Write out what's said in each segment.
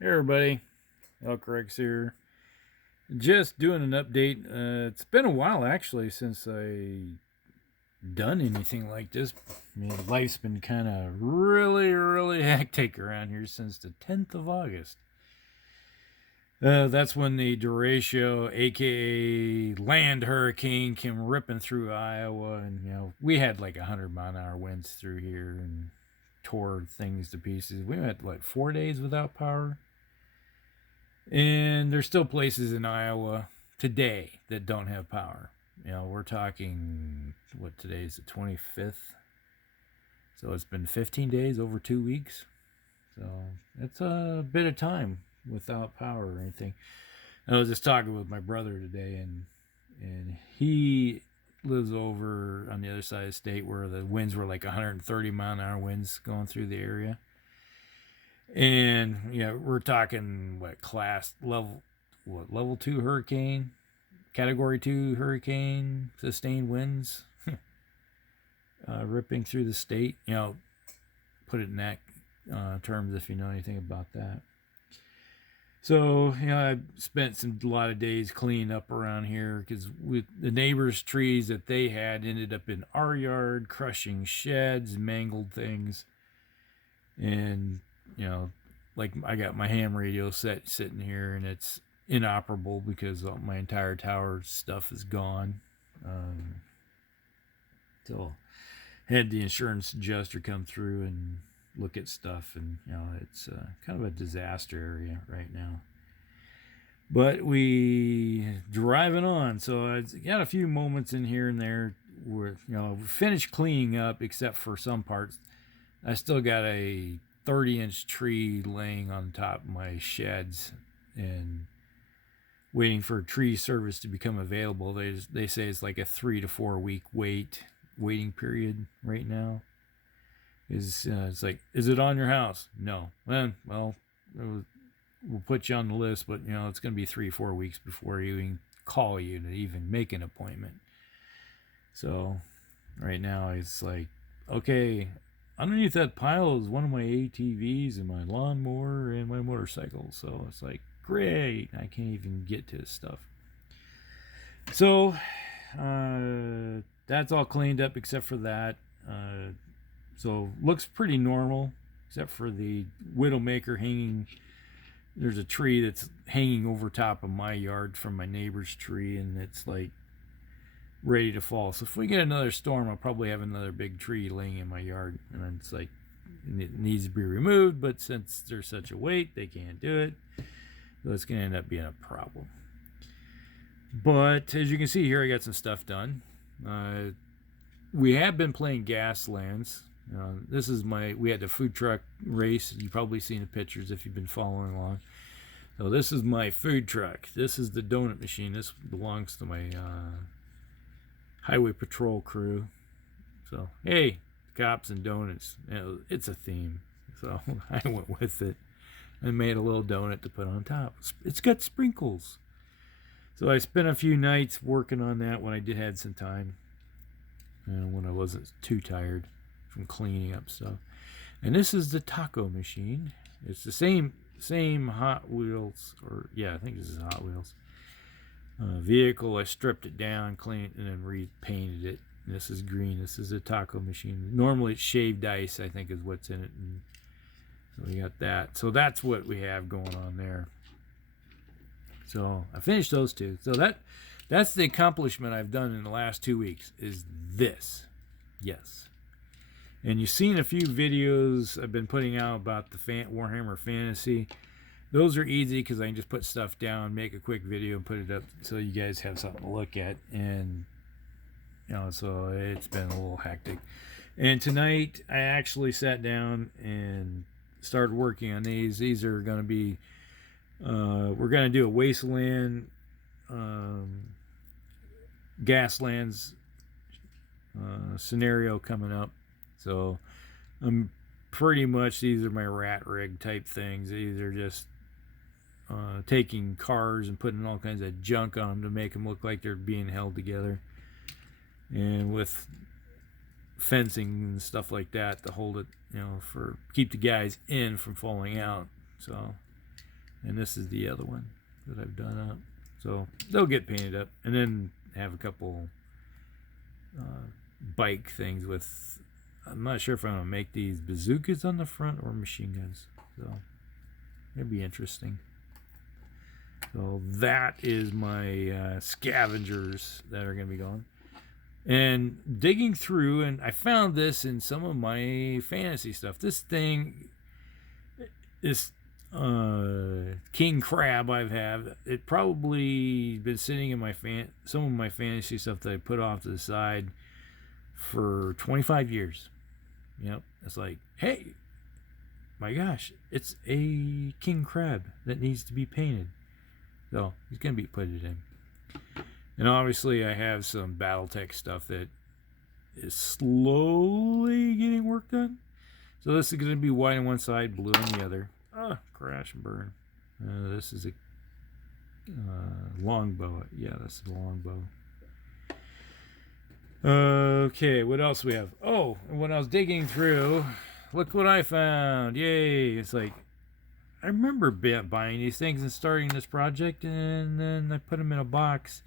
Hey everybody, Elk Rex here. Just doing an update. It's been a while actually since I done anything like this. I mean, life's been kind of really hectic around here since the 10th of August. That's when the derecho, aka land hurricane, came ripping through Iowa, and we had like 100-mile-an-hour winds through here and tore things to pieces. We had like 4 days without power. And there's still places in Iowa today that don't have power. We're talking, what, today's the 25th. So it's been 15 days, over 2 weeks. So it's a bit of time without power or anything. I was just talking with my brother today, and he lives over on the other side of the state where the winds were like 130-mile-an-hour winds going through the area. And we're talking level 2 hurricane, category 2 hurricane, sustained winds ripping through the state. Put it in that terms if you know anything about that. So I spent a lot of days cleaning up around here because with the neighbors' trees that they had ended up in our yard, crushing sheds, mangled things, and like I got my ham radio set sitting here and it's inoperable because my entire tower stuff is gone. So had the insurance adjuster come through and look at stuff, and it's kind of a disaster area right now. But we driving on, so I got a few moments in here and there where finished cleaning up except for some parts. I still got a 30-inch tree laying on top of my sheds and waiting for tree service to become available. They say it's like a 3 to 4 week waiting period right now. It's like, is it on your house? No. Well, we'll put you on the list, but it's going to be 3 or 4 weeks before you even call you to even make an appointment. So right now it's like, okay, underneath that pile is one of my ATVs and my lawnmower and my motorcycle. So it's like, great, I can't even get to this stuff. So that's all cleaned up except for that. So looks pretty normal except for the widowmaker hanging. There's a tree that's hanging over top of my yard from my neighbor's tree, and it's like ready to fall. So if we get another storm, I'll probably have another big tree laying in my yard, and it's like it needs to be removed, but since there's such a weight, they can't do it. So it's going to end up being a problem. But as you can see here, I got some stuff done. We have been playing Gaslands. We had the food truck race. You've probably seen the pictures if you've been following along. So this is my food truck. This is the donut machine. This belongs to my highway patrol crew. So hey, cops and donuts. It's a theme. So I went with it and made a little donut to put on top. It's got sprinkles. So I spent a few nights working on that when I did had some time, when I wasn't too tired from cleaning up stuff. And this is the taco machine. It's the same Hot Wheels, or yeah, I think this is Hot Wheels vehicle. I stripped it down, cleaned it, and then repainted it. And this is green. This is a taco machine. Normally it's shaved ice, I think, is what's in it. And so we got that. So that's what we have going on there. So I finished those two. So that's the accomplishment I've done in the last 2 weeks, is this. Yes. And you've seen a few videos I've been putting out about the Warhammer Fantasy. Those are easy because I can just put stuff down, make a quick video, and put it up so you guys have something to look at. And so it's been a little hectic. And tonight I actually sat down and started working on these. These are going to be we're going to do a Wasteland Gaslands scenario coming up. So I'm pretty much, these are my rat rig type things. These are just taking cars and putting all kinds of junk on them to make them look like they're being held together, and with fencing and stuff like that to hold it, for keep the guys in from falling out. So and this is the other one that I've done up. So they'll get painted up, and then have a couple bike things with. I'm not sure if I'm gonna make these bazookas on the front or machine guns. So it'd be interesting. So that is my scavengers that are going to be going. And digging through, and I found this in some of my fantasy stuff. This thing, this king crab I've had, it probably been sitting in my some of my fantasy stuff that I put off to the side for 25 years. Yep, it's like, hey, my gosh, it's a king crab that needs to be painted. So he's going to be putting it in. And obviously I have some Battletech stuff that is slowly getting work done. So this is going to be white on one side, blue on the other. Crash and burn. This is a longbow. Yeah, this is a longbow. Okay, what else we have? Oh, when I was digging through, look what I found. Yay. It's like, I remember buying these things and starting this project, and then I put them in a box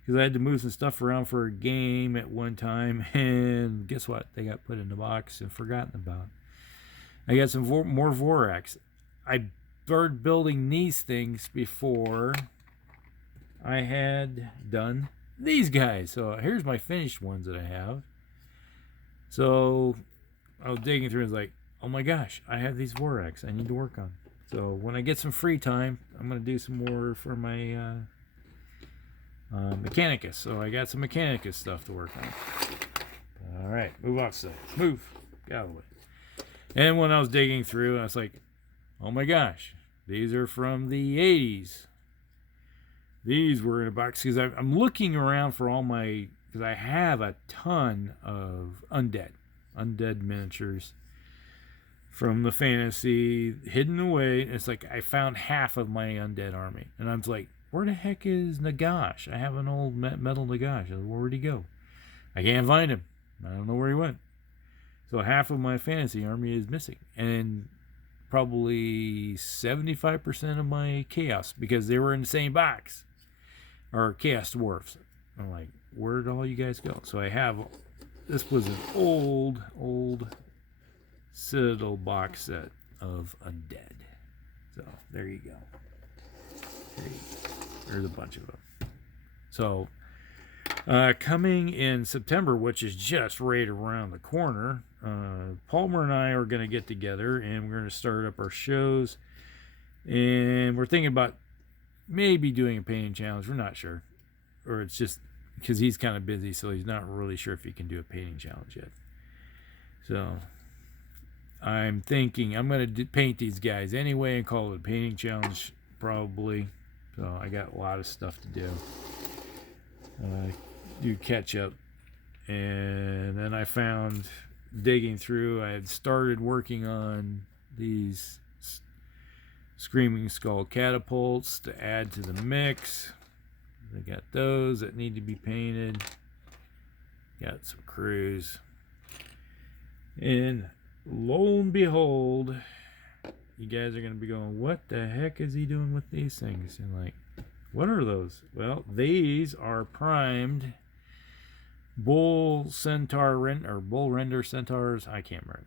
because I had to move some stuff around for a game at one time, and guess what? They got put in the box and forgotten about. I got some more Vorax. I started building these things before I had done these guys. So here's my finished ones that I have. So I was digging through and was like, oh my gosh, I have these Vorax I need to work on. So when I get some free time, I'm going to do some more for my Mechanicus. So I got some Mechanicus stuff to work on. All right, move off side. Move. Get out of the way. And when I was digging through, I was like, oh my gosh, these are from the 80s. These were in a box because I'm looking around for all my, because I have a ton of undead miniatures from the fantasy hidden away. It's like I found half of my undead army, and I was like, where the heck is Nagash? I have an old metal Nagash. Where'd he go? I can't find him. I don't know where he went. So half of my fantasy army is missing, and probably 75% of my chaos, because they were in the same box, are chaos dwarfs. I'm like, where did all you guys go? So I have, this was an old Citadel box set of undead. So there you go. There's a bunch of them. So coming in September, which is just right around the corner, Palmer and I are going to get together and we're going to start up our shows. And we're thinking about maybe doing a painting challenge. We're not sure. Or it's just because he's kind of busy, so he's not really sure if he can do a painting challenge yet. So I'm thinking I'm going to paint these guys anyway and call it a painting challenge probably. So I got a lot of stuff to do. Do catch up. And then I found, digging through, I had started working on these Screaming Skull catapults to add to the mix. I got those that need to be painted. Got some crews. And lo and behold, you guys are going to be going, what the heck is he doing with these things? And like, what are those? Well, these are primed bull render centaurs. I can't remember.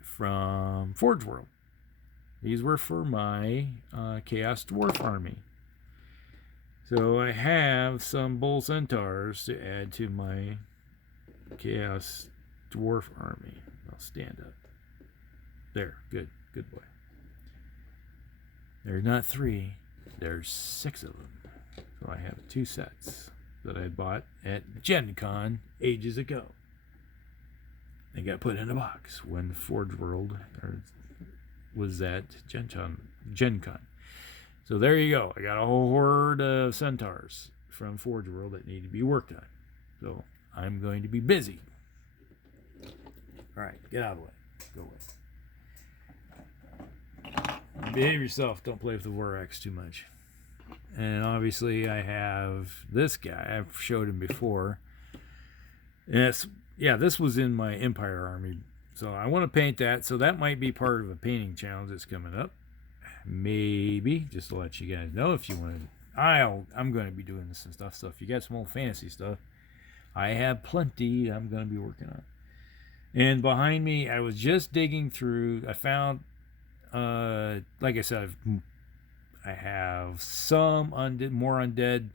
From Forge World. These were for my Chaos Dwarf army. So I have some bull centaurs to add to my Chaos Dwarf army. I'll stand up. There, good boy. There's not 3, there's 6 of them. So I have 2 sets that I bought at Gen Con ages ago. They got put in a box when Forge World was at Gen Con. So there you go. I got a whole horde of centaurs from Forge World that need to be worked on. So I'm going to be busy. All right, get out of the way. Go away. Behave yourself. Don't play with the Vorax too much. And obviously I have this guy. I've showed him before. And this was in my Empire army. So I want to paint that. So that might be part of a painting challenge that's coming up. maybe, just to let you guys know if you want to. I'm going to be doing this and stuff. So if you got some old fantasy stuff, I have plenty I'm going to be working on. And behind me, I was just digging through. I found, like I said, I have some more undead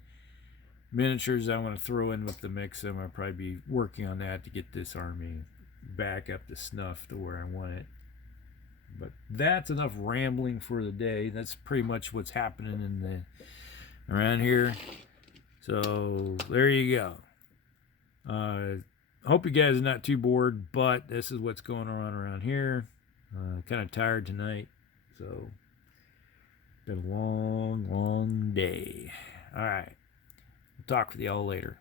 miniatures I want to throw in with the mix. I'm going to probably be working on that to get this army back up to snuff to where I want it. But that's enough rambling for the day. That's pretty much what's happening in around here. So there you go. Hope you guys are not too bored, but this is what's going on around here. Kind of tired tonight, so been a long day. All right, we'll talk with y'all later.